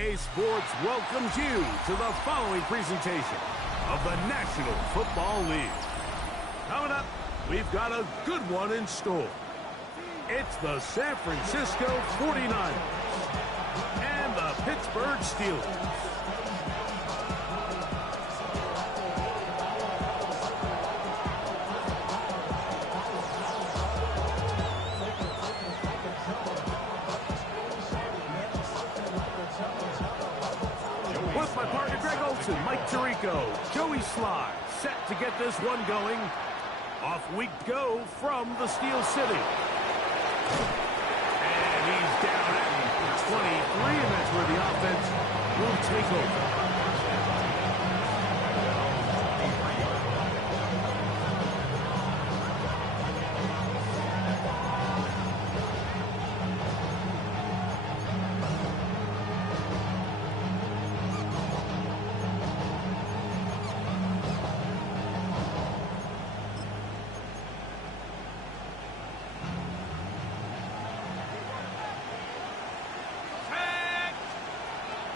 EA Sports welcomes you to the following presentation of the National Football League. Coming up, we've got a good one in store. It's the San Francisco 49ers and the Pittsburgh Steelers. With my partner Greg Olson, Mike Tirico, Joey Sly, set to get this one going. Off we go from the Steel City. And he's down at 23, and that's where the offense will take over.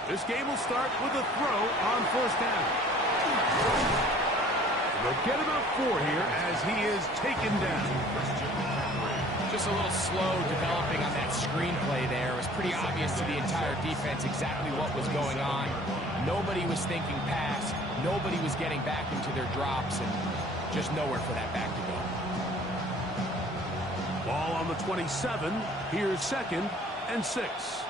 This game will start with a throw on first down. They'll get about 4 here as he is taken down. Just a little slow developing on that screenplay there. It was pretty obvious to the entire defense exactly what was going on. Nobody was thinking pass. Nobody was getting back into their drops, and just nowhere for that back to go. Ball on the 27. Here's 2nd and 6.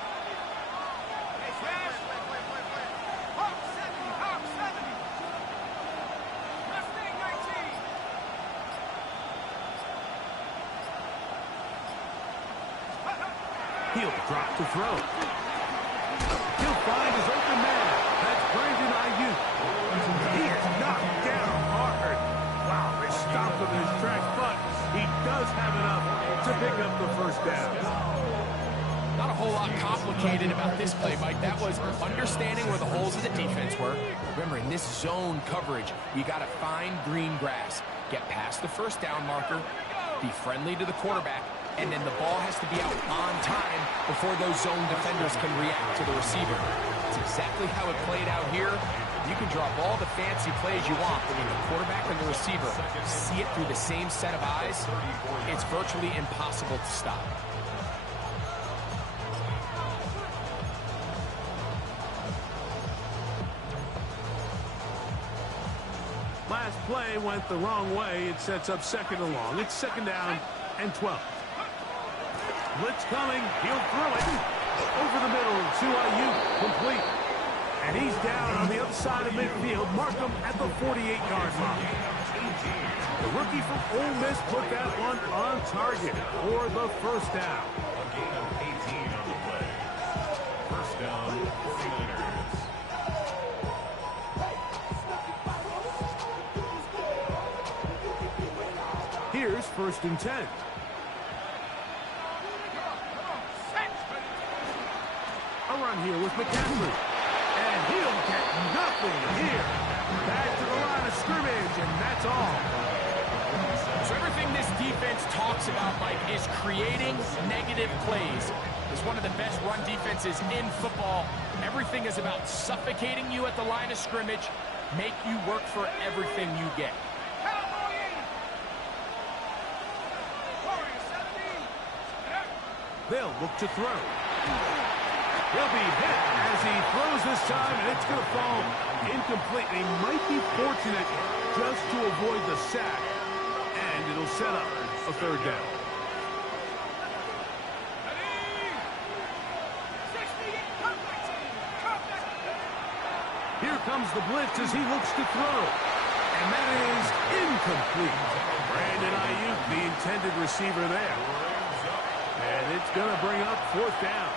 He'll drop to throw. He'll find his open man. That's Brandon Ayuk. He is knocked down hard. Wow, they stopped him in his tracks, but he does have enough to pick up the first down. Not a whole lot complicated about this play, Mike. That was understanding where the holes of the defense were. Remember, in this zone coverage, you got to find green grass. Get past the first down marker. Be friendly to the quarterback. And then the ball has to be out on time before those zone defenders can react to the receiver. It's exactly how it played out here. You can draw up all the fancy plays you want, but when the quarterback and the receiver see it through the same set of eyes, it's virtually impossible to stop. Last play went the wrong way. It sets up 2nd and long. It's 2nd down and 12. Blitz coming. He'll throw it over the middle to Ayuk. Complete. And he's down on the other side of midfield. Mark him at the 48-yard line. The rookie from Ole Miss put that one on target for the first down. A gain of 18 on the play. First down, 49ers. Here's 1st and 10. A run here with McCaffrey. And he'll get nothing here. Back to the line of scrimmage, and that's all. So everything this defense talks about, Mike, is creating negative plays. It's one of the best run defenses in football. Everything is about suffocating you at the line of scrimmage, make you work for everything you get. They'll look to throw. He'll be hit as he throws this time, and it's going to fall incomplete. He might be fortunate just to avoid the sack, and it'll set up a 3rd down. Here comes the blitz as he looks to throw, and that is incomplete. Brandon Ayuk, the intended receiver there. And it's going to bring up 4th down.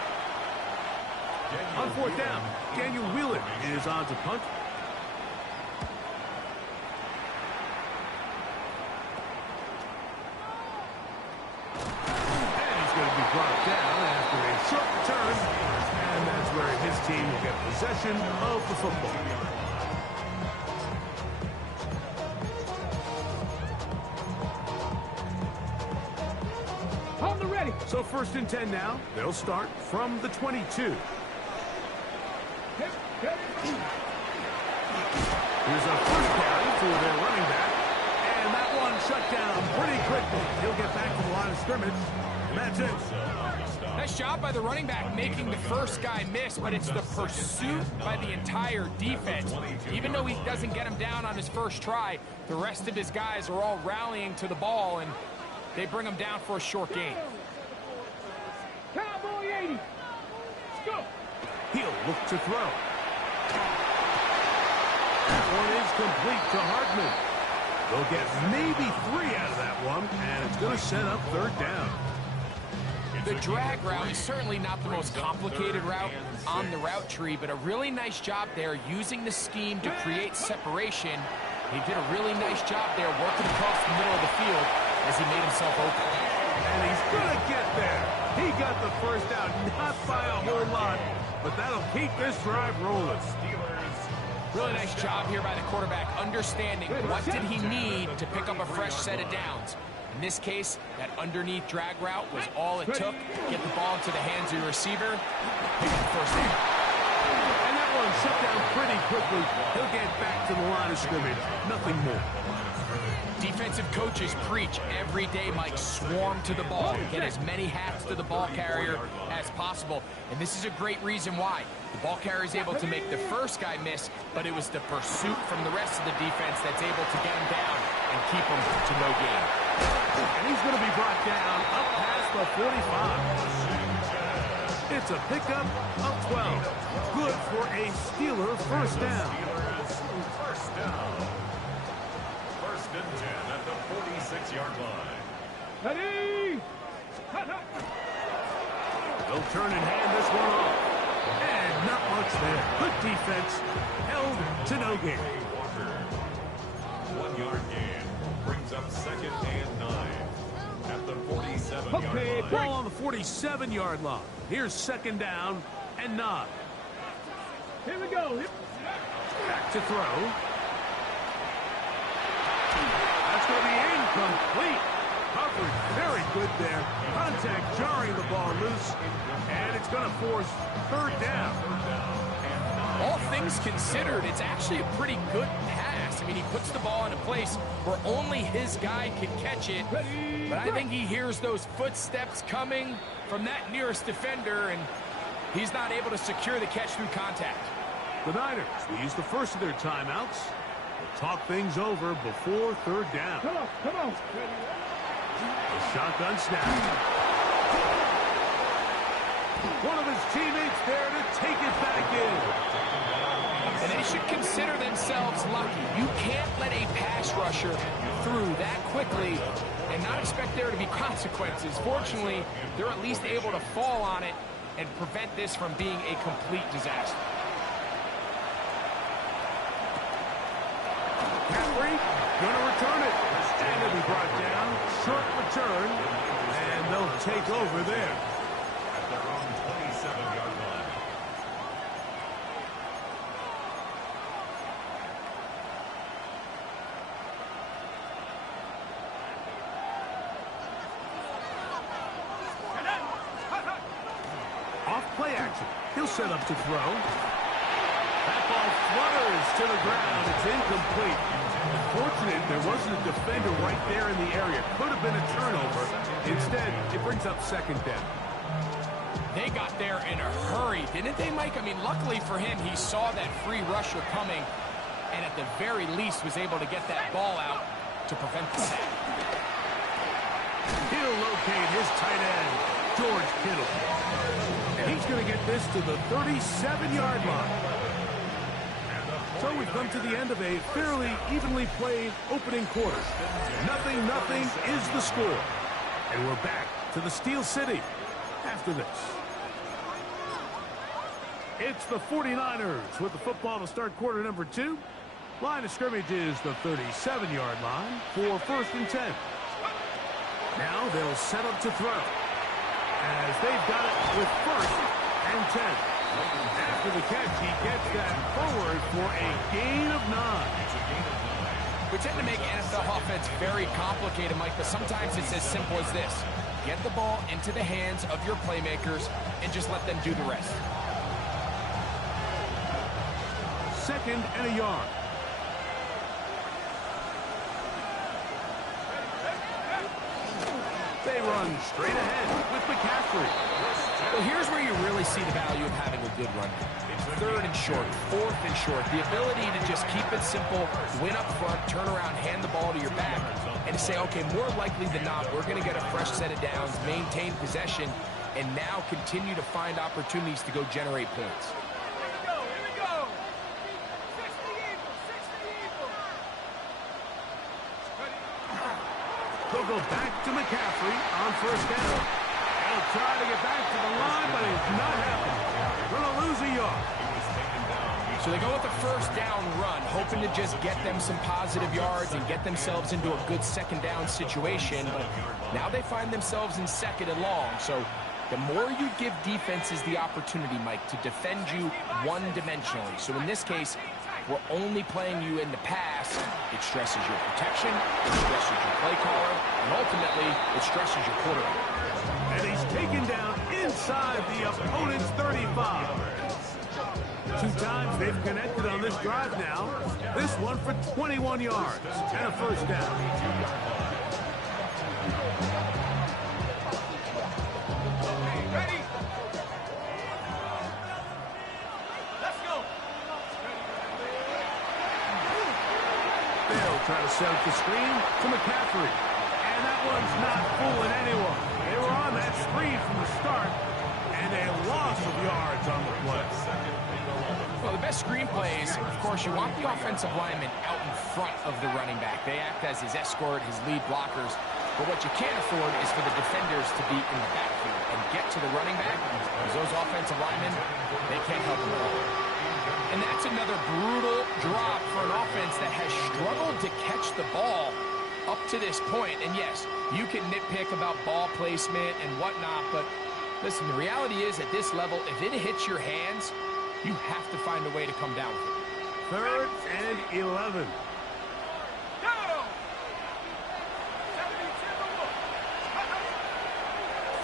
On 4th down, Daniel Wheeler is on to punt. And he's going to be brought down after a short return. And that's where his team will get possession of the football. Hold the ready. So 1st and 10 now. They'll start from the 22. down pretty quickly. He'll get back to the line of scrimmage, and that's it. Nice job by the running back making the first guy miss, but it's the pursuit by the entire defense. Even though he doesn't get him down on his first try, the rest of his guys are all rallying to the ball, and they bring him down for a short gain. Cowboy 80. Let's go. He'll look to throw. That one is complete to Hartman. They'll get maybe 3 out of that one, and it's going to set up third down. The drag route is certainly not the most complicated route on the route tree, but a really nice job there using the scheme to create separation. He did a really nice job there working across the middle of the field as he made himself open. And he's going to get there. He got the first out, not by a whole lot, but that'll keep this drive rolling. Really nice job here by the quarterback, understanding what did he need to pick up a fresh set of downs. In this case, that underneath drag route was all it took. Get the ball into the hands of your receiver, pick up the first down. And that one shut down pretty quickly. He'll get back to the line of scrimmage. Nothing more. Defensive coaches preach every day, Mike, swarm to the ball. Get as many hats to the ball carrier as possible. And this is a great reason why. The ball carrier is able to make the first guy miss, but it was the pursuit from the rest of the defense that's able to get him down and keep him to no gain. And he's going to be brought down up past the 45. It's a pickup of 12. Good for a Steeler first down. First down. First and 10 at the 46-yard line. Ready. They'll turn and hand this one off. And not much there. Good defense. Held to no gain. Walker. 1-yard gain. Brings up second and 9 at the 47-yard line. Ball on the 47-yard line. Here's second down and 9. Here we go. Back to throw. That's going to be incomplete. Coverage very good there. Contact jarring the ball loose. And it's going to force third down. All things considered, it's actually a pretty good pass. I mean, he puts the ball in a place where only his guy can catch it. But I think he hears those footsteps coming from that nearest defender, and he's not able to secure the catch through contact. The Niners will use the first of their timeouts. They'll talk things over before third down. Come on, come on. The shotgun snap. One of his teammates there to take it back in. And they should consider themselves lucky. You can't let a pass rusher through that quickly and not expect there to be consequences. Fortunately, they're at least able to fall on it and prevent this from being a complete disaster. Caffrey going to return it. And it'll be brought down. Short return. And they'll take over there. At their own 27-yard line. Off play action. He'll set up to throw. That ball flutters to the ground. It's incomplete. Fortunate there wasn't a defender right there in the area. Could have been a turnover. Instead, it brings up second down. They got there in a hurry, didn't they, Mike? I mean, luckily for him, he saw that free rusher coming and at the very least was able to get that ball out to prevent the sack. He'll locate his tight end, George Kittle. And he's going to get this to the 37-yard line. So we've come to the end of a fairly evenly played opening quarter. 0-0 is the score. And we're back to the Steel City after this. It's the 49ers with the football to start quarter number 2. Line of scrimmage is the 37-yard line for first and 10. Now they'll set up to throw as they've got it with first and 10. After the catch, he gets that forward for a gain of 9. We tend to make NFL offense very complicated, Mike, but sometimes it's as simple as this. Get the ball into the hands of your playmakers and just let them do the rest. Second and a yard. They run straight ahead with McCaffrey. Well, here's where you really see the value of having a good run. Third and short, fourth and short. The ability to just keep it simple, win up front, turn around, hand the ball to your back, and to say, okay, more likely than not, we're going to get a fresh set of downs, maintain possession, and now continue to find opportunities to go generate points. They'll go back to McCaffrey on first down. He'll try to get back to the line, but it's not happening. Going to lose a yard. So they go with the first down run, hoping to just get them some positive yards and get themselves into a good second down situation. But now they find themselves in second and long. So the more you give defenses the opportunity, Mike, to defend you one-dimensionally. So in this case, we're only playing you in the pass. It stresses your protection, it stresses your play caller, and ultimately, it stresses your quarterback. And he's taken down inside the opponent's 35. 2 times they've connected on this drive now. This one for 21 yards and a first down. Ready? Let's go. They'll try to set up the screen to McCaffrey. And that one's not fooling anyone. They were on that screen from the start, and a loss of yards on the play. Well, the best screen plays, of course, you want the offensive lineman out in front of the running back. They act as his escort, his lead blockers. But what you can't afford is for the defenders to be in the backfield and get to the running back, because those offensive linemen, they can't help them at all. And that's another brutal drop for an offense that has struggled to catch the ball up to this point. And yes, you can nitpick about ball placement and whatnot, but listen, the reality is at this level, if it hits your hands, you have to find a way to come down with it. 3rd and 11.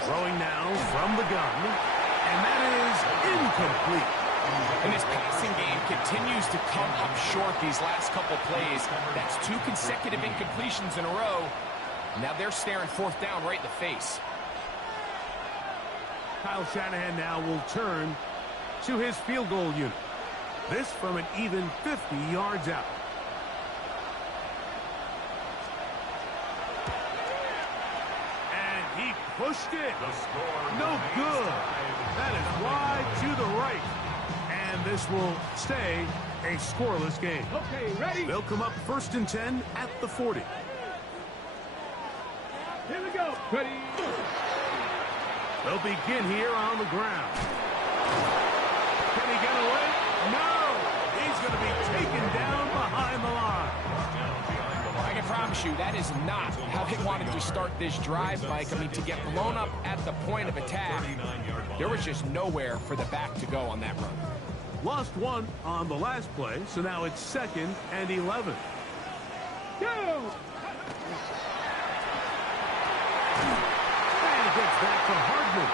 Throwing now from the gun, and that is incomplete. And this passing game continues to come up short these last couple plays. That's 2 consecutive incompletions in a row. Now they're staring 4th down right in the face. Kyle Shanahan now will turn to his field goal unit. This from an even 50 yards out. And he pushed it. No good. That is wide to the right. And this will stay a scoreless game. Okay, ready? They'll come up 1st and 10 at the 40. Here we go. Ready? They'll begin here on the ground. Can he get away? No! He's going to be taken down behind the line. I can promise you that is not how they wanted to start this drive, Mike. I mean, to get blown up at the point of attack, there was just nowhere for the back to go on that run. Lost 1 on the last play, so now it's 2nd and 11. Go! And it gets back to Hardman.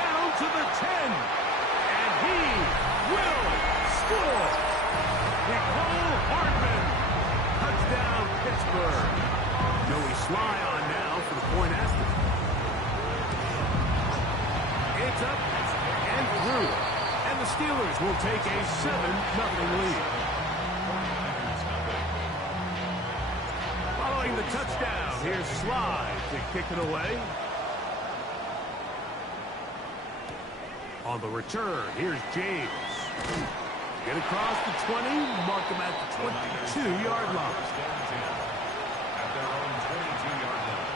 Down to the 10. And he will score. Nicole Hardman. Touchdown, Pittsburgh. Joey Sly on now for the point after. It's up and through. And the Steelers will take a 7-0 lead. Following the touchdown, here's Sly to kick it away. On the return, here's James. Get across the 20, mark him at the 22-yard line. At their own 22-yard line.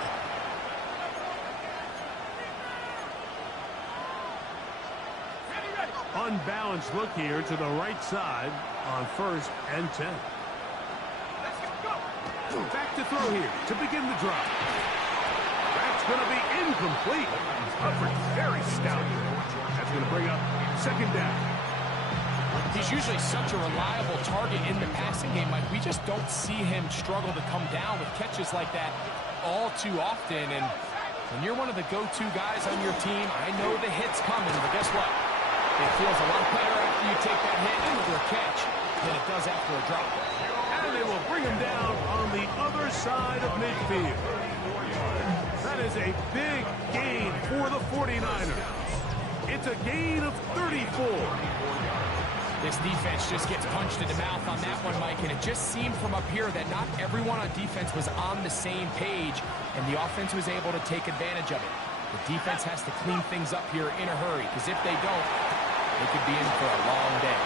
Unbalanced look here to the right side on 1st and 10. Back to throw here to begin the drive. That's going to be incomplete. Coverage very stout. That's going to bring up 2nd down. He's usually such a reliable target in the passing game, Mike. We just don't see him struggle to come down with catches like that all too often. And when you're one of the go-to guys on your team, I know the hit's coming, but guess what? It feels a lot better after you take that hit after a catch than it does after a drop. And they will bring him down on the other side of midfield. That is a big gain for the 49ers. It's a gain of 34. This defense just gets punched in the mouth on that one, Mike, and it just seemed from up here that not everyone on defense was on the same page, and the offense was able to take advantage of it. The defense has to clean things up here in a hurry, because if they don't, they could be in for a long day.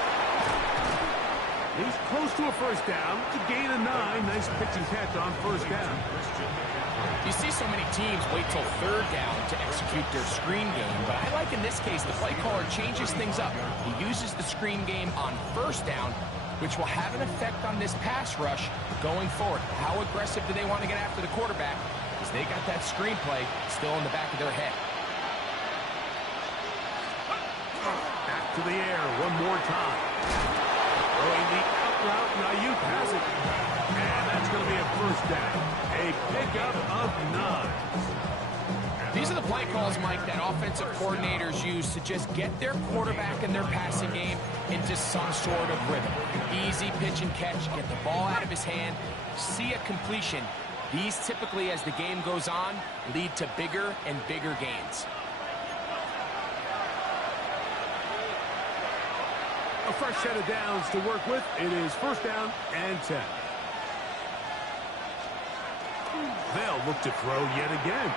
He's close to a first down. It's a gain of 9. Nice pitch and catch on first down. You see so many teams wait till third down to execute their screen game, but I like in this case the play caller changes things up. He uses the screen game on first down, which will have an effect on this pass rush going forward. How aggressive do they want to get after the quarterback? Because they got that screenplay still in the back of their head. Back to the air one more time. Throwing the up route, and Ayuk has it. And that's going to be a first down. A pickup of 9. These are the play calls, Mike, that offensive coordinators use to just get their quarterback and their passing game into some sort of rhythm. Easy pitch and catch, get the ball out of his hand, see a completion. These typically, as the game goes on, lead to bigger and bigger gains. A fresh set of downs to work with. It is first down and 10. They'll look to throw yet again.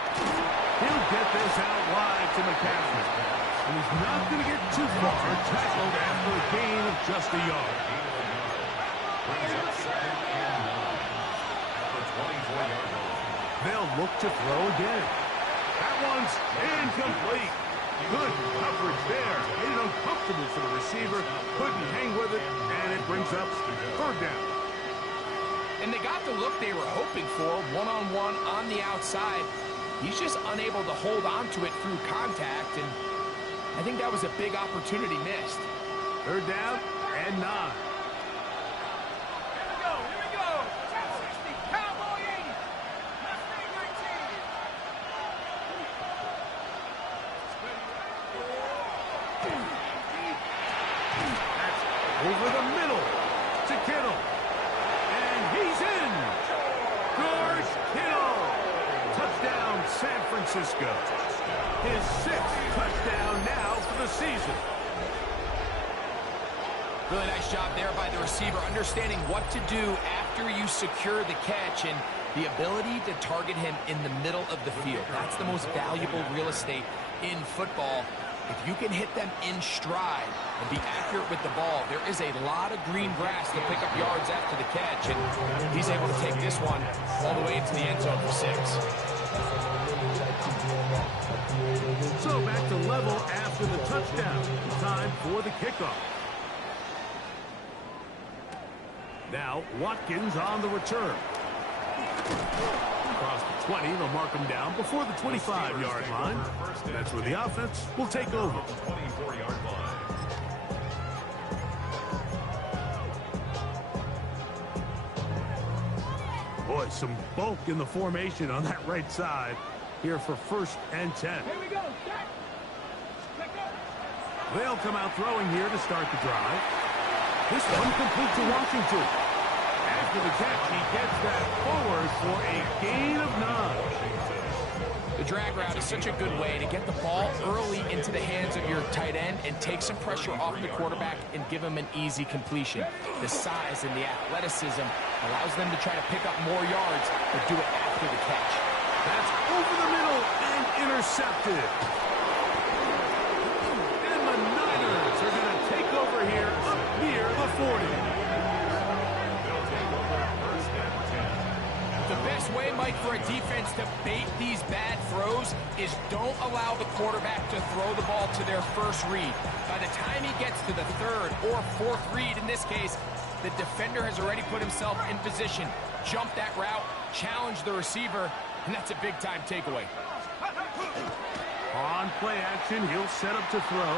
He'll get this out wide to McCaffrey. And he's not going to get too far. Tackled after a gain of just a yard. They'll look to throw again. That one's incomplete. Good coverage there. Made it uncomfortable for the receiver. Couldn't hang with it, and it brings up third down. And they got the look they were hoping for, one-on-one on the outside. He's just unable to hold on to it through contact, and I think that was a big opportunity missed. Third down and 9. Here we go. Top 60, Cowboy 80. Left wing 19. That's over the middle to Kittle. And he's in. George Kittle. Touchdown, San Francisco. His 6th touchdown now for the season. Really nice job there by the receiver, understanding what to do after you secure the catch and the ability to target him in the middle of the field. That's the most valuable real estate in football. If you can hit them in stride and be accurate with the ball, there is a lot of green grass to pick up yards after the catch, and he's able to take this one all the way into the end zone for 6. So back to level after the touchdown. Time for the kickoff. Now Watkins on the return. Across the 20, they'll mark him down before the 25-yard line. That's where the offense will take over. 24-yard line. Boy, some bulk in the formation on that right side here for first and 10. Here we go. Set. Pick up. They'll come out throwing here to start the drive. This one complete to Washington. After the catch, he gets that forward for a gain of 9. The drag route is such a good way to get the ball early into the hands of your tight end and take some pressure off the quarterback and give him an easy completion. The size and the athleticism allows them to try to pick up more yards, but do it after the catch. That's over the middle and intercepted. And the Niners are going to take over here up near the 40. The best way, Mike, for a defense to bait these bad throws is don't allow the quarterback to throw the ball to their first read. By the time he gets to the third or fourth read, in this case, the defender has already put himself in position, jump that route, challenge the receiver, and that's a big-time takeaway. On play action, he'll set up to throw.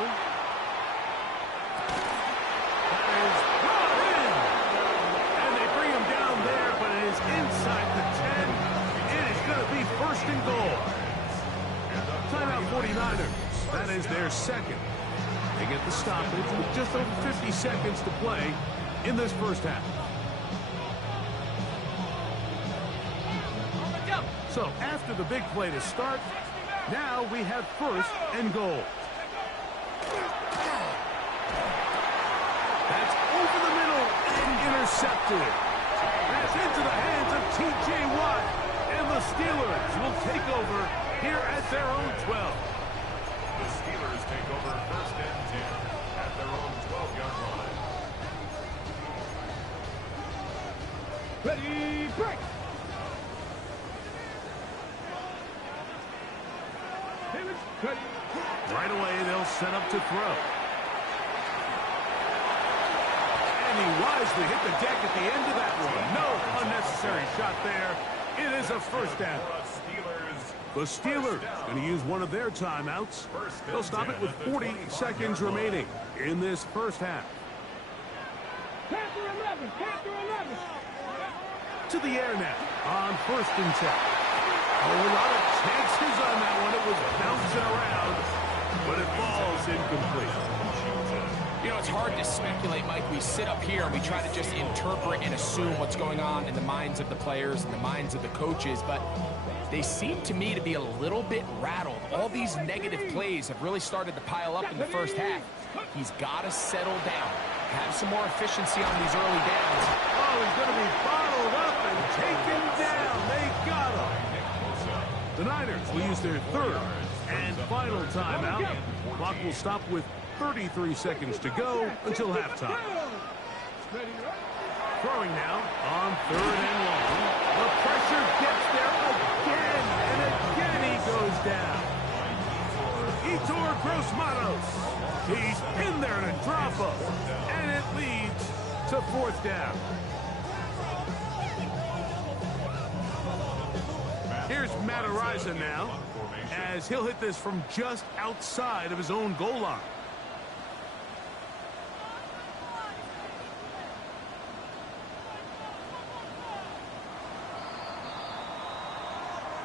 That is brought in. And they bring him down there, but it is inside the 10. It is going to be first and goal. Timeout 49ers. That is their second. They get the stoppage with just over 50 seconds to play in this first half. So after the big play to start, now we have first and goal. That's over the middle and intercepted. That's into the hands of T.J. Watt. And the Steelers will take over here at their own 12. The Steelers take over first and 10 at their own 12-yard line. Ready, break. Right away, they'll set up to throw. And he wisely hit the deck at the end of that one. No unnecessary shot there. It is a first down. The Steelers going to use one of their timeouts. They'll stop it with 40 seconds remaining in this first half. Panther 11, Panther 11. To the air now on first and 10. A lot of chances on that one. It was bouncing around, but it falls incomplete. You know, it's hard to speculate, Mike. We sit up here and we try to just interpret and assume what's going on in the minds of the players and the minds of the coaches, but they seem to me to be a little bit rattled. All these negative plays have really started to pile up in the first half. He's got to settle down, have some more efficiency on these early downs. Oh, he's going to be bottled up and taken down. They got him. The Niners will use their third and final timeout. Clock will stop with 33 seconds to go until halftime. Throwing now on third and long. The pressure gets there again, and again he goes down. Yetur Gross-Matos. He's in there to drop him, and it leads to fourth down. Here's Matt Araiza now, as he'll hit this from just outside of his own goal line.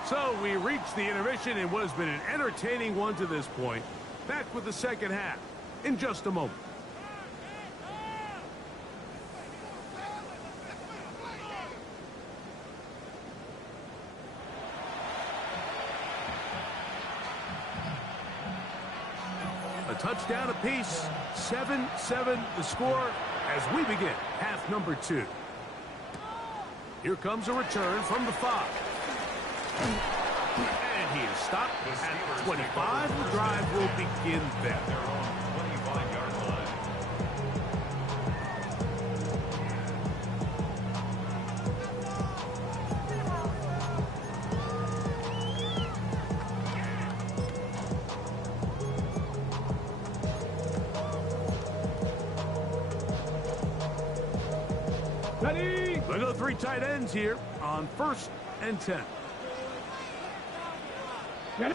So we reach the intermission in what has been an entertaining one to this point. Back with the second half in just a moment. A touchdown apiece, 7-7 the score as we begin half number 2. Here comes a return from the 5. And he is stopped at 25. The drive will begin there. Their own 25-yard line. Ready. They go 3 tight ends here on first and 10. Ready.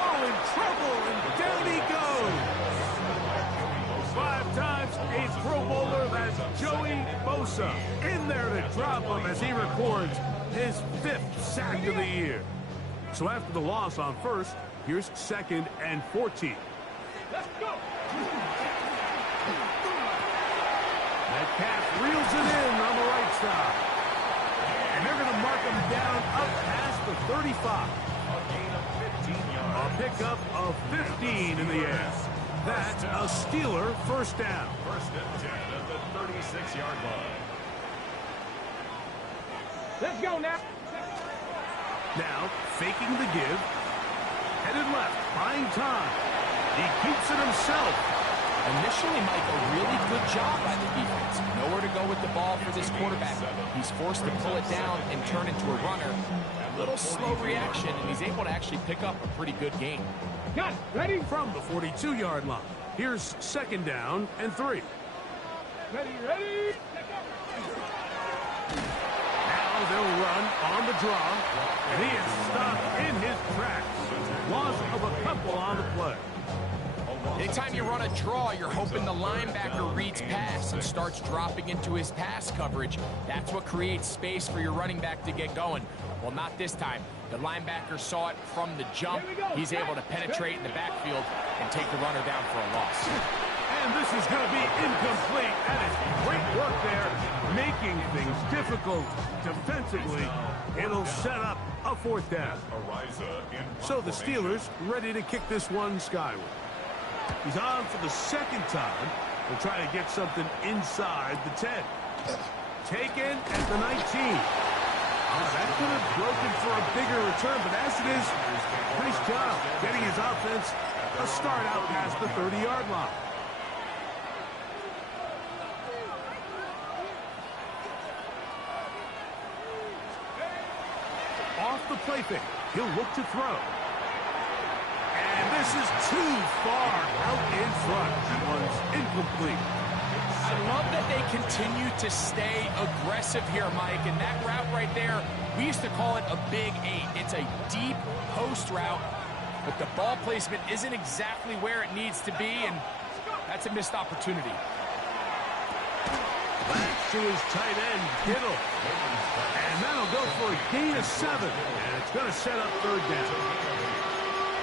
Oh, in trouble, and down he goes. 5 times a Pro Bowler, that's Joey Bosa. In there to drop him as he records his 5th sack of the year. So after the loss on first, here's second and 14. Let's go. Metcalf reels it in on the right side. And they're going to mark him down up past the 35. A gain of 15 yards. A pickup of 15 in the air. That's a Steeler first down. First and 10 at the 36-yard line. Let's go now. Now, faking the give. Headed left, buying time. He keeps it himself. Initially, Mike, a really good job by the defense. Nowhere to go with the ball for this quarterback. He's forced to pull it down and turn into a runner. A little slow reaction, and he's able to actually pick up a pretty good gain. Got it. Ready. From the 42-yard line. Here's second down and 3. Ready, ready. Now they'll run on the draw. And he is stopped in his tracks. Loss of a couple on the play. Anytime you run a draw, you're hoping the linebacker reads pass and starts dropping into his pass coverage. That's what creates space for your running back to get going. Well, not this time. The linebacker saw it from the jump. He's able to penetrate in the backfield and take the runner down for a loss. And this is going to be incomplete. That is great work there, making things difficult defensively. It'll set up a fourth down. So the Steelers ready to kick this one skyward. He's on for the second time. We'll try to get something inside the 10. Taken at the 19. That could have broken for a bigger return, but as it is, nice job getting his offense a start out past the 30-yard line. Off the play fake, he'll look to throw. And this is too far out in front. That one's incomplete. I love that they continue to stay aggressive here, Mike. And that route right there, we used to call it a big 8. It's a deep post route, but the ball placement isn't exactly where it needs to be, and that's a missed opportunity. Back to his tight end, Kittle. And that'll go for a gain of 7. And it's going to set up third down.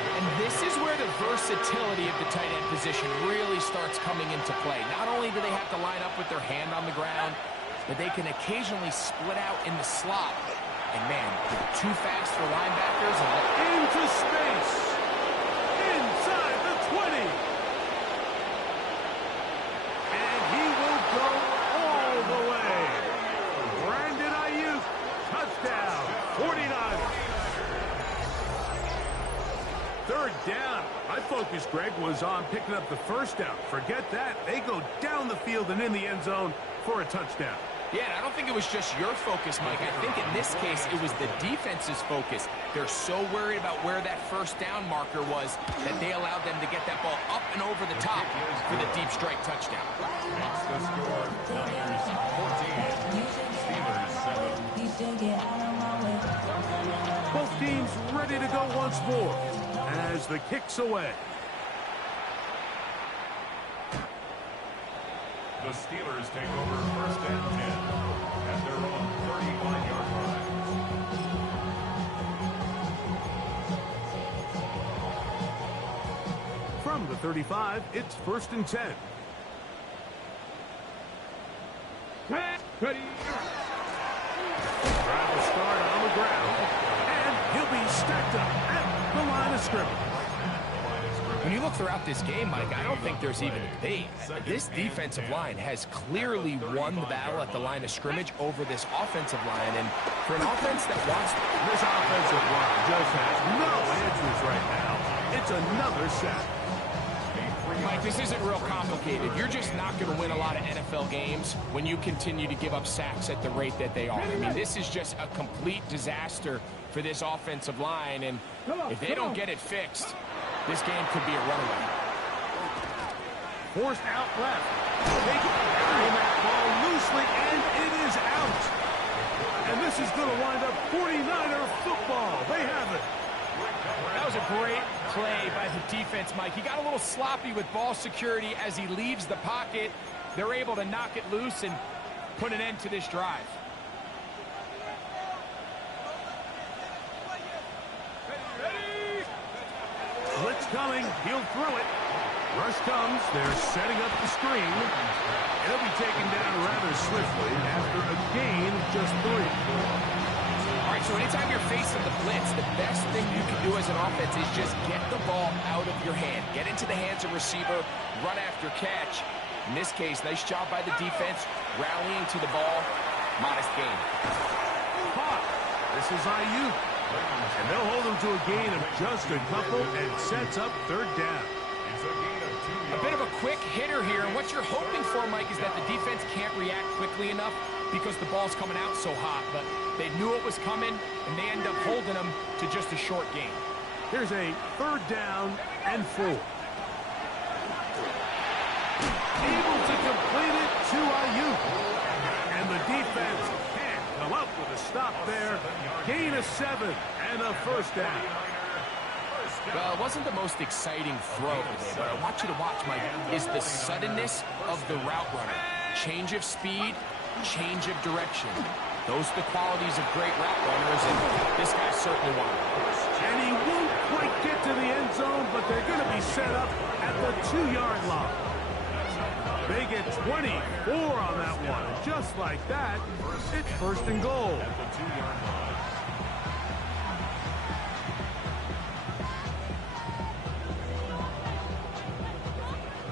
And this is where the versatility of the tight end position really starts coming into play. Not only do they have to line up with their hand on the ground, but they can occasionally split out in the slot. And man, they're too fast for linebackers. Into space. Inside the 20. And he will go all the way. Brandon Ayuk, touchdown, 49ers. Third down. My focus, Greg, was on picking up the first down. Forget that. They go down the field and in the end zone for a touchdown. Yeah, and I don't think it was just your focus, Mike. I think in this case, it was the defense's focus. They're so worried about where that first down marker was that they allowed them to get that ball up and over the top for the deep strike touchdown. That's the score. Niners 14, Steelers 7. Both teams ready to go once more as the kick's away. The Steelers take over first and 10 at their own 35-yard line. From the 35, it's first and 10. Ready. Drive will start on the ground, and he'll be stacked up at the line of scrimmage. When you look throughout this game, Mike, I don't think there's even a debate. This defensive line has clearly won the battle at the line of scrimmage over this offensive line. And for an offense that wants... This offensive line just has no answers right now. It's another sack. Mike, this isn't real complicated. You're just not going to win a lot of NFL games when you continue to give up sacks at the rate that they are. I mean, this is just a complete disaster for this offensive line. And if they don't get it fixed, this game could be a runaway. Forced out left. They carry that ball loosely, and it is out. And this is going to wind up 49er football. They have it. That was a great play by the defense, Mike. He got a little sloppy with ball security as he leaves the pocket. They're able to knock it loose and put an end to this drive. Blitz coming. He'll throw it. Rush comes. They're setting up the screen. It'll be taken down rather swiftly after a gain of just 3. All right, so anytime you're facing the blitz, the best thing you can do as an offense is just get the ball out of your hand. Get into the hands of receiver, run after catch. In this case, nice job by the defense, rallying to the ball. Modest gain. Caught. This is Ayuk. And they'll hold him to a gain of just a couple and sets up third down. A bit of a quick hitter here, and what you're hoping for, Mike, is that the defense can't react quickly enough because the ball's coming out so hot. But they knew it was coming, and they end up holding them to just a short gain. Here's a third down and 4. Able to complete it to Ayuk. And the defense can't come up with a stop there. Gain of 7 and a first down. Well, it wasn't the most exciting throw today, but I want you to watch, Mike, is the suddenness of the route runner. Change of speed, change of direction. Those are the qualities of great route runners, and this guy certainly won. And he won't quite get to the end zone, but they're going to be set up at the 2-yard line. They get 24 on that one. And just like that, it's first and goal. At the 2-yard line.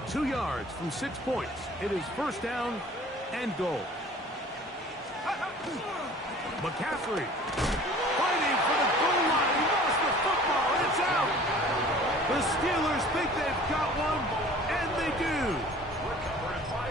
Two yards from 6 points. It is first down and goal. McCaffrey fighting for the goal line. He lost the football, and it's out. The Steelers think they've got one, and they do.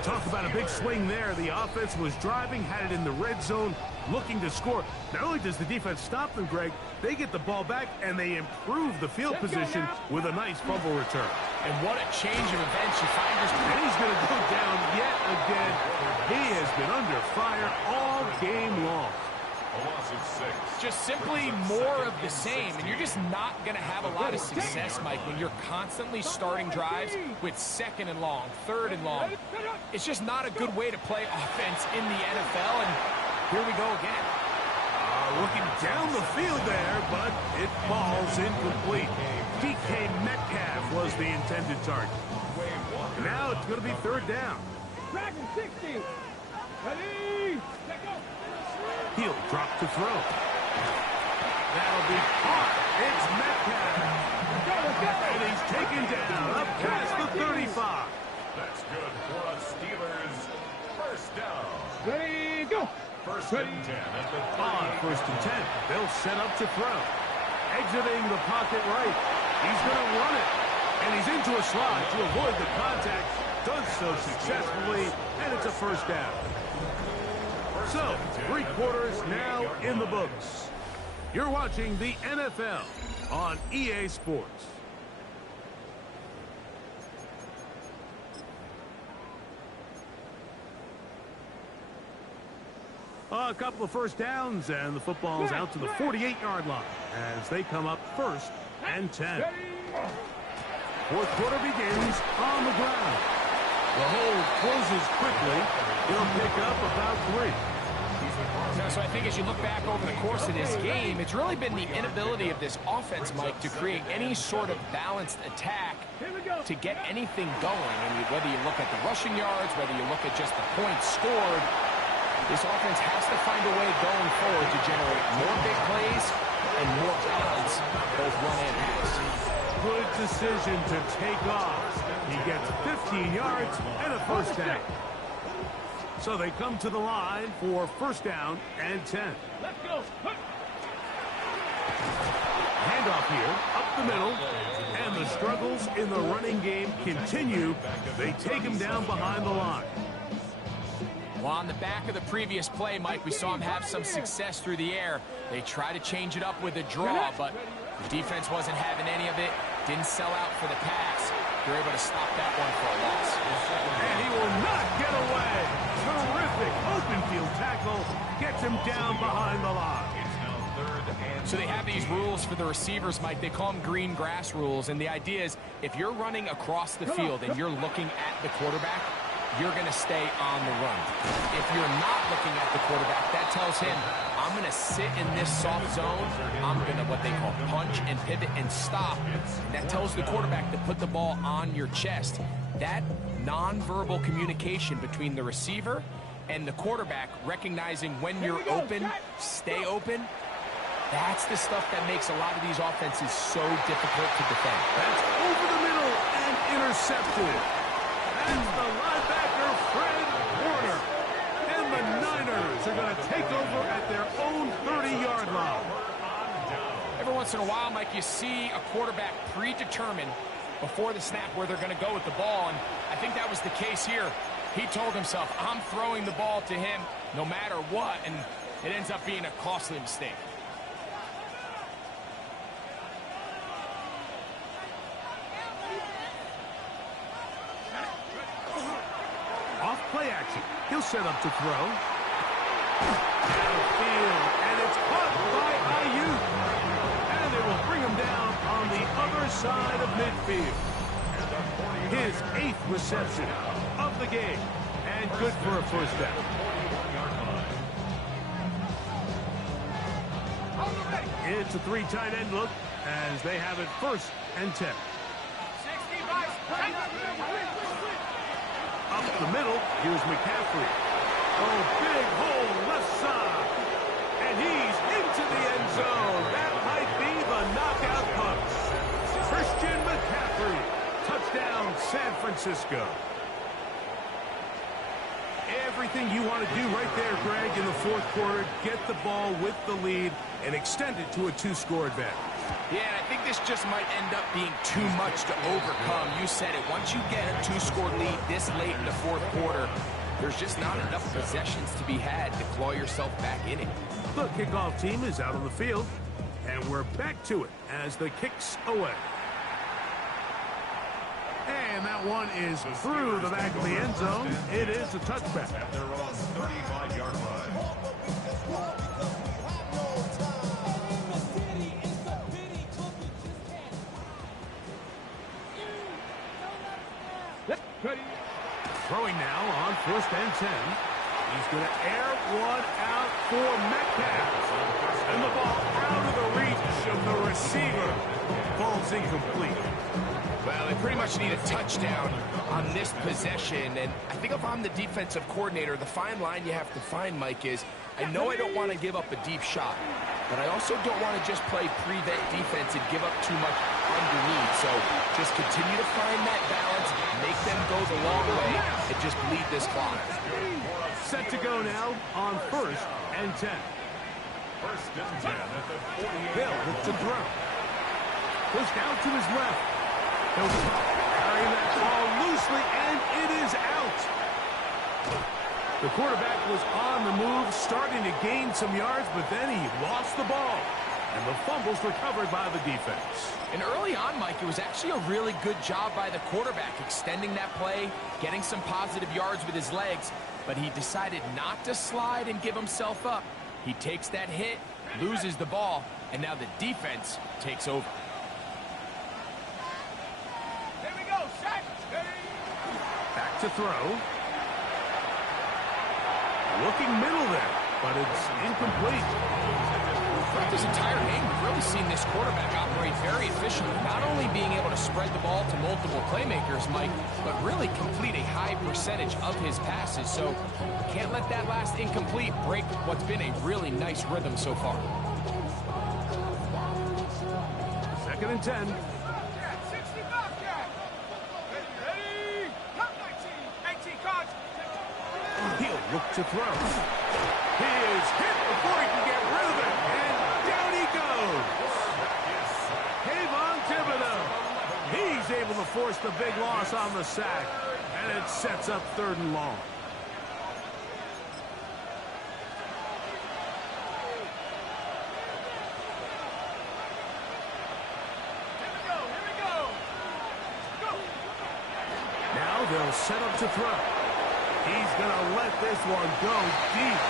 Talk about a big swing there. The offense was driving, had it in the red zone, looking to score. Not only does the defense stop them, Greg, they get the ball back, and they improve the field position with a nice fumble return. And what a change of events you find yourself. And he's going to go down yet again. He has been under fire all game long. A loss of 6. Just simply more of the same, and you're just not going to have a lot of success, Mike, when you're constantly starting drives with 2nd and long, 3rd and long. It's just not a good way to play offense in the NFL, and here we go again. Looking down the field there, but it falls incomplete. DK Metcalf was the intended target. Now it's going to be 3rd down. Dragon 60. Ready. Let go. He'll drop to throw. That'll be caught. It's Metcalf. And he's taken down up past the 35. That's good for a Steelers first down. Ready, go. First and 10 at the On 1st and 10, they'll set up to throw. Exiting the pocket right. He's going to run it. And he's into a slide to avoid the contact. Does so successfully, and it's a first down. So, 3 quarters now in the books. You're watching the NFL on EA Sports. A couple of first downs, and the football's out to the 48-yard line as they come up 1st and 10. 4th quarter begins on the ground. The hold closes quickly. He'll pick up about 3. So I think as you look back over the course of this game, it's really been the inability of this offense, Mike, to create any sort of balanced attack to get anything going. And whether you look at the rushing yards, whether you look at just the points scored, this offense has to find a way going forward to generate more big plays and more balance, both run and pass. Good decision to take off. He gets 15 yards and a first down. So they come to the line for first down and 10. Let's go. Handoff here, up the middle, and the struggles in the running game continue. They take him down behind the line. Well, on the back of the previous play, Mike, we saw him have some success through the air. They try to change it up with a draw, but the defense wasn't having any of it. Didn't sell out for the pass. They're able to stop that one for a loss. And he will not get away. Terrific open field tackle. Gets him down behind the line. So they have these rules for the receivers, Mike. They call them green grass rules. And the idea is if you're running across the field and you're looking at the quarterback, you're going to stay on the run. If you're not looking at the quarterback, that tells him, I'm going to sit in this soft zone. I'm going to what they call punch and pivot and stop. And that tells the quarterback to put the ball on your chest. That nonverbal communication between the receiver and the quarterback, recognizing when you're open, stay open, that's the stuff that makes a lot of these offenses so difficult to defend. That's over the middle and intercepted. And the linebacker, Fred Warner. And the Niners are going to take over at their own 30-yard line. Every once in a while, Mike, you see a quarterback predetermined before the snap where they're going to go with the ball, and I think that was the case here. He told himself, I'm throwing the ball to him no matter what, and it ends up being a costly mistake. Off play action. He'll set up to throw. Downfield, and it's caught by Ayuk. And they will bring him down on the other side of midfield. His 8th reception of the game. And good for a first down. It's a 3 tight end look as they have it 1st and 10. Up the middle. Here's McCaffrey. Oh, big hole left side. And he's into the end zone. That might be the knockout punch. Christian McCaffrey. Touchdown, San Francisco. Everything you want to do right there, Greg, in the fourth quarter. Get the ball with the lead and extend it to a 2-score advantage. Yeah, I think this just might end up being too much to overcome. You said it. Once you get a 2-score lead this late in the fourth quarter, there's just not enough possessions to be had to claw yourself back in it. The kickoff team is out on the field, and we're back to it as the kick's away. And that one is through the back of the end zone. It is a touchback. At their own 35-yard line. Throwing now on 1st and 10. He's going to air one out for Metcalf. And the ball out of the reach of the receiver. Ball's incomplete. Well, they pretty much need a touchdown on this possession. And I think if I'm the defensive coordinator, the fine line you have to find, Mike, is I know I don't want to give up a deep shot, but I also don't want to just play prevent defense and give up too much underneath. So just continue to find that balance, make them go the long way, and just bleed this clock. Set to go now on 1st and 10. 1st and 10 at the 48. Bill with the throw. Pushed out to his left. He'll carry that ball loosely, and it is out. The quarterback was on the move, starting to gain some yards, but then he lost the ball. And the fumble's recovered by the defense. And early on, Mike, it was actually a really good job by the quarterback, extending that play, getting some positive yards with his legs, but he decided not to slide and give himself up. He takes that hit, loses the ball, and now the defense takes over. Here we go, set. Back to throw. Looking middle there, but it's incomplete. Throughout this entire game, we've really seen this quarterback operate very efficiently, not only being able to spread the ball to multiple playmakers, Mike, but really complete a high percentage of his passes. So can't let that last incomplete break what's been a really nice rhythm so far. 2nd and 10. 65, Jack. Ready? Top 19. 18 cards. He'll look to throw. He is hit before he can get rid of it, and down he goes. Kayvon Thibodeau. He's able to force the big loss on the sack, and it sets up 3rd and long. Here we go. Go. Now they'll set up to throw. He's going to let this one go deep.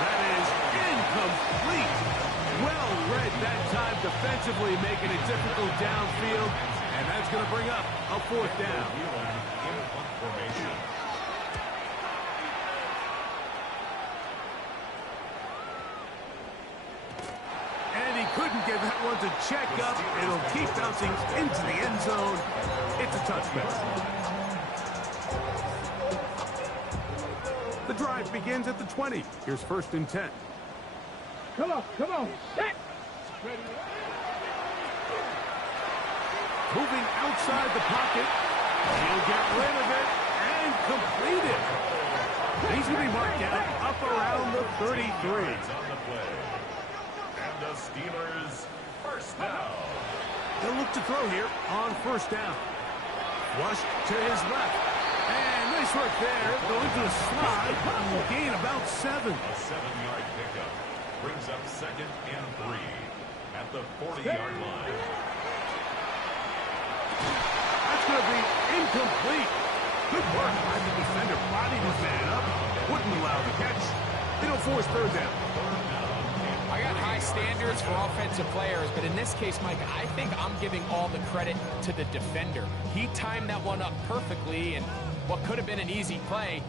That is incomplete. Well read that time defensively, making it difficult downfield. And that's going to bring up a 4th down. And he couldn't get that one to check up. It'll keep bouncing into the end zone. It's a touchback. The drive begins at the 20. Here's 1st and 10. Come on. Set. Moving outside the pocket. He'll get rid of it and complete it. He's going to be marked down up around the 33. On the play. And the Steelers 1st down. They'll look to throw here on 1st down. Flush to his left. And nice work there. Going to a slide. Will gain about 7. A 7-yard pickup brings up 2nd and 3 at the 40-yard line. That's going to be incomplete. Good work by the defender. Bodied his man up. Wouldn't allow the catch. It'll force 3rd down. I got high standards for offensive players, but in this case, Mike, I think I'm giving all the credit to the defender. He timed that one up perfectly, and what could have been an easy play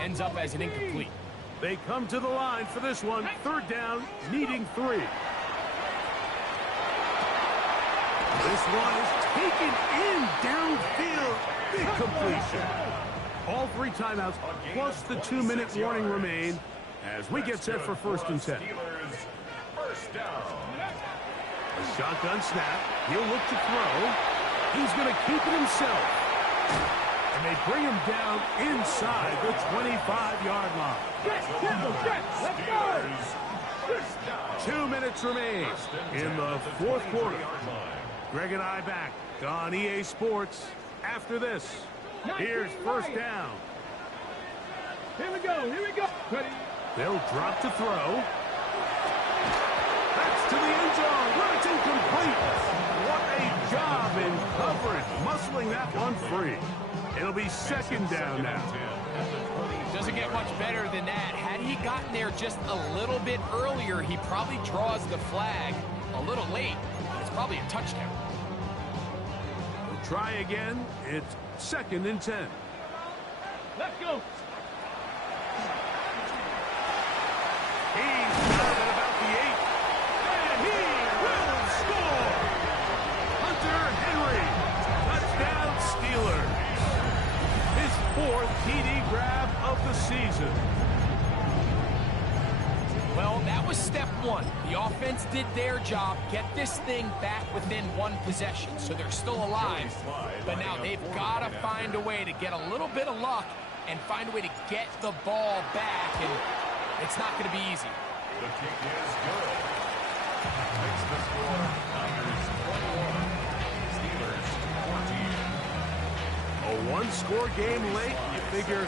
ends up as an incomplete. They come to the line for this one. 3rd down, needing 3. This one is taken in downfield. Big completion. All 3 timeouts plus the 2-minute warning remain as we get set for 1st and 10. First down. A shotgun snap. He'll look to throw. He's going to keep it himself. And they bring him down inside the 25-yard line. Let's go. 2 minutes remain in the 4th quarter. Greg and I back on EA Sports after this. Here's 1st down. Here we go. Ready. They'll drop to throw. That's to the end zone, but it's incomplete. What a job in coverage, muscling that one free. It'll be 2nd down now. Doesn't get much better than that. Had he gotten there just a little bit earlier, he probably draws the flag a little late. It's probably a touchdown. We'll try again. It's 2nd and 10. Let's go. He's got it about the 8. And he will score. Hunter Henry. Touchdown Steelers. His 4th TD grab of the season. Well, that was step 1. The offense did their job, get this thing back within 1 possession, so they're still alive. But now they've got to find a way to get a little bit of luck and find a way to get the ball back, and it's not going to be easy. The kick is good. Makes the score Niners 21, Steelers 14. A 1-score game late. You figure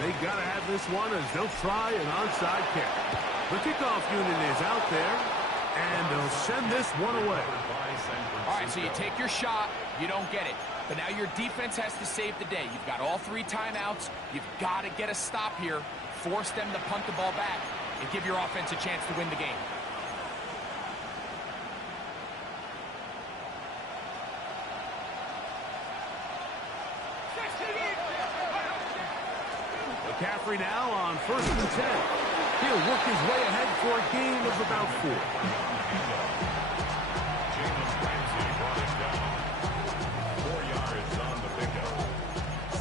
they got to have this one as they'll try an onside kick. The kickoff unit is out there, and they'll send this one away. All right, so you take your shot, you don't get it. But now your defense has to save the day. You've got all 3 timeouts. You've got to get a stop here, force them to punt the ball back, and give your offense a chance to win the game. McCaffrey now on 1st and 10. He'll work his way ahead for a gain of about 4. James Ramsey brought it down. 4 yards on the pickup.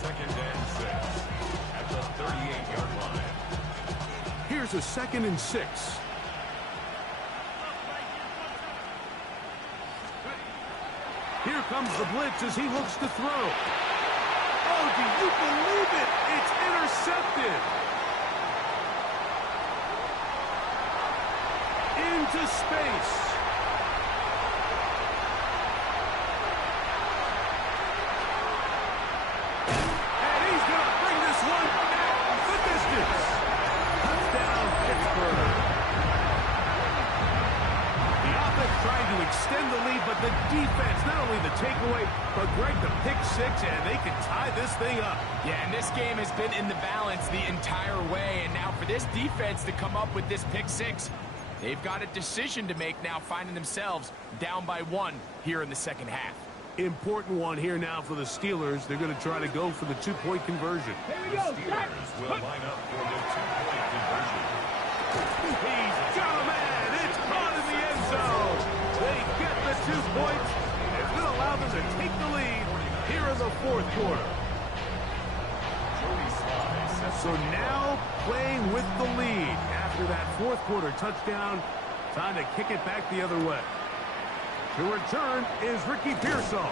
2nd and 6 at the 38-yard line. Here's a 2nd and 6. Here comes the blitz as he looks to throw. Oh, do you believe it? It's intercepted. Into space. And he's going to bring this one out the distance. Touchdown, Pittsburgh. The offense trying to extend the lead, but the defense, not only the takeaway, but Greg, the pick 6, and they can tie this thing up. Yeah, and this game has been in the balance the entire way, and now for this defense to come up with this pick 6, they've got a decision to make now, finding themselves down by 1 here in the 2nd half. Important one here now for the Steelers. They're going to try to go for the 2-point conversion. The Steelers will line up for the 2-point conversion. He's got a man. It's caught in the end zone. They get the 2 points. It's going to allow them to take the lead here in the 4th quarter. So now playing with the lead after that 4th quarter touchdown. Time to kick it back the other way. To return is Ricky Pearsall.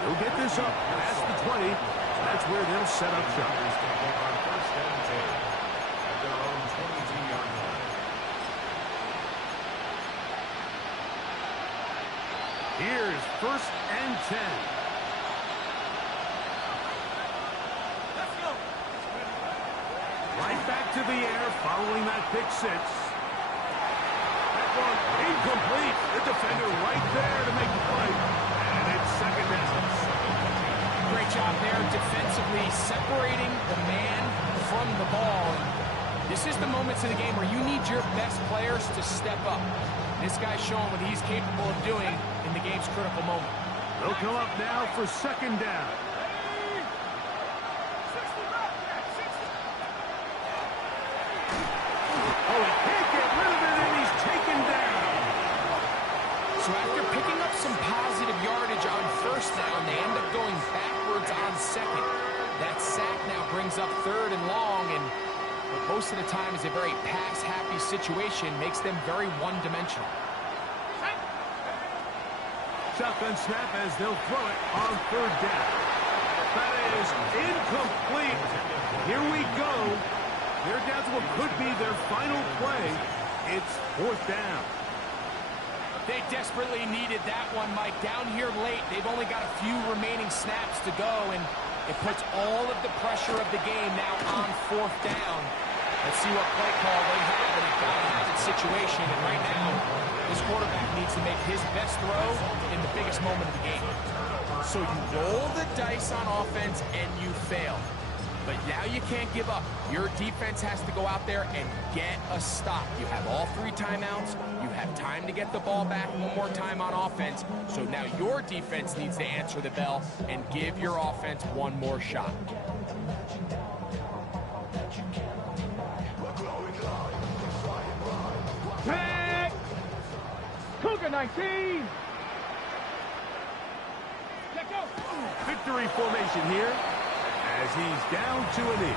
He'll get this up past the 20. That's where they'll set up shop. First and 10 at their own 22-yard line. Here's 1st and 10. Let's go. Right back to the air following that pick 6. That one incomplete. The defender right there to make the play. And it's 2nd down. Great job there defensively, separating the man from the ball. This is the moments in the game where you need your best players to step up. This guy's showing what he's capable of doing in the game's critical moment. They'll come up now for 2nd down. Oh, he can't get rid of it, and he's taken down. So after picking up some positive yardage on 1st down, they end up going backwards on 2nd. That sack now brings brings up 3rd and long, and what most of the time is a very pass-happy situation, makes them very one-dimensional. Shotgun snap as they'll throw it on 3rd down. That is incomplete. Here we go. They're down to what could be their final play. It's 4th down. They desperately needed that one, Mike. Down here late, they've only got a few remaining snaps to go, and it puts all of the pressure of the game now on 4th down. Let's see what play call they have in a God-handed situation. And right now, this quarterback needs to make his best throw in the biggest moment of the game. So you roll the dice on offense and you fail. But now you can't give up. Your defense has to go out there and get a stop. You have all 3 timeouts. You have time to get the ball back one more time on offense. So now your defense needs to answer the bell and give your offense one more shot. Tag! Cougar 19! Check out! Victory formation here as he's down to a knee.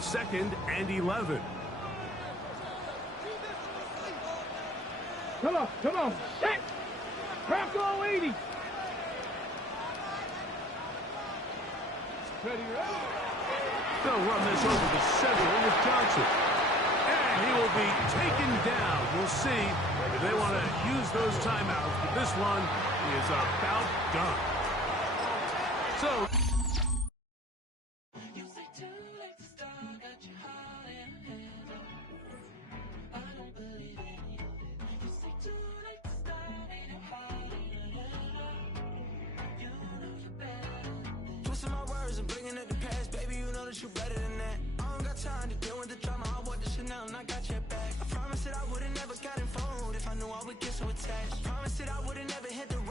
Second and 11. Come on, set! Crack all 80! Ready, They'll run this over the center with Johnson. And he will be taken down. We'll see if they want to use those timeouts, but this one is about done. So my words and bringing up the past, baby, you know that you're better than that. I don't got time to deal with the drama. I want the Chanel and I got your back. I promised that I would've never got involved if I knew I would get so attached. I promised that I would've never hit the